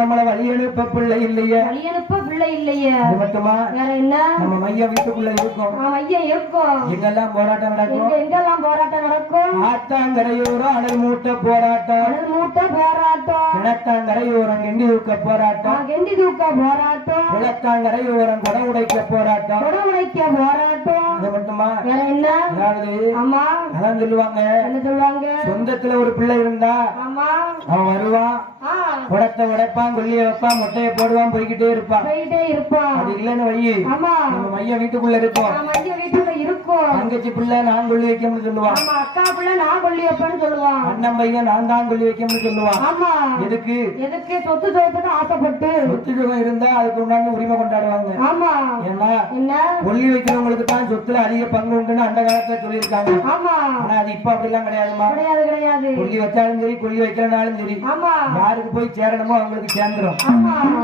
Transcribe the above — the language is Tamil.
நம்மள வழி அனுப்ப பிள்ளை இல்லையே, வழி அனுப்ப பிள்ளை இல்லையே. அது மட்டுமா வேற என்ன? நம்ம மைய வீட்டுக்குள்ள இருக்கும், மையம் இருக்கும். எங்கெல்லாம் போராட்டம் நடக்கும், எங்கெல்லாம் போராட்டம் நடக்கும். ஆத்தாங்கரையோரம் அனல் மூட்ட போராட்டம், அனல் மூட்ட போராட்டம். கிணத்தாங்கரையோரம் கெண்டி தூக்க போராட்டம், கெண்டி தூக்க போராட்டம். குளத்தாங்கரையோரம் குடம் உடைக்க போராட்டம், குடம் உடைக்க போராட்டம். அது மட்டுமா வேற என்ன? அதாவது ஆமா அதான் சொல்லுவாங்க, என்ன சொல்லுவாங்க, சொந்தத்துல ஒரு பிள்ளை இருந்தா ஆமா அவன் வருவான், குடத்தை உடைப்பான், கொல்லிய வைப்பான், முட்டையை போடுவான், போய்கிட்டே இருப்பான். அது இல்லன்னு வையி, ஆமா நம்ம மையம் வீட்டுக்குள்ள இருக்கும், மைய வீட்டுக்குள்ள இருக்கும். தங்கச்சி பிள்ளை நான் கொல்லி வைக்கணும்னு சொல்லுவான், ஆமா அக்கா பிள்ளை நான் கொல்லி வைப்பேன்னு சொல்லுவான், அண்ணன் பையன் நான் தான் கொல்லி வைக்கணும்னு சொல்லுவான். ஆமா எதுக்கு? எதுக்கு? சொத்து சொத்துக்கு ஆசைப்பட்டு. சொத்து சுகம் இருந்தா அதுக்கு உண்டான உரிமை கொண்டாடுவாங்க. ஆமா ஏன்னா என்ன, கொல்லி வைக்கிறவங்களுக்கு தான் சொத்துல அதிக பங்கு உண்டுன்னு அந்த காலத்துல சொல்லியிருக்காங்க. ஆமா ஆனா அது இப்ப அப்படிலாம் கிடையாதுமா. கிடையாது கிடையாது. கொல்லி வச்சாலும் சரி, கொல்லி வைக்கிறனாலும் சரி, ஆமா யாருக்கு போய் சேரணுமோ அவங்களுக்கு சேர்ந்துரும். ஆமா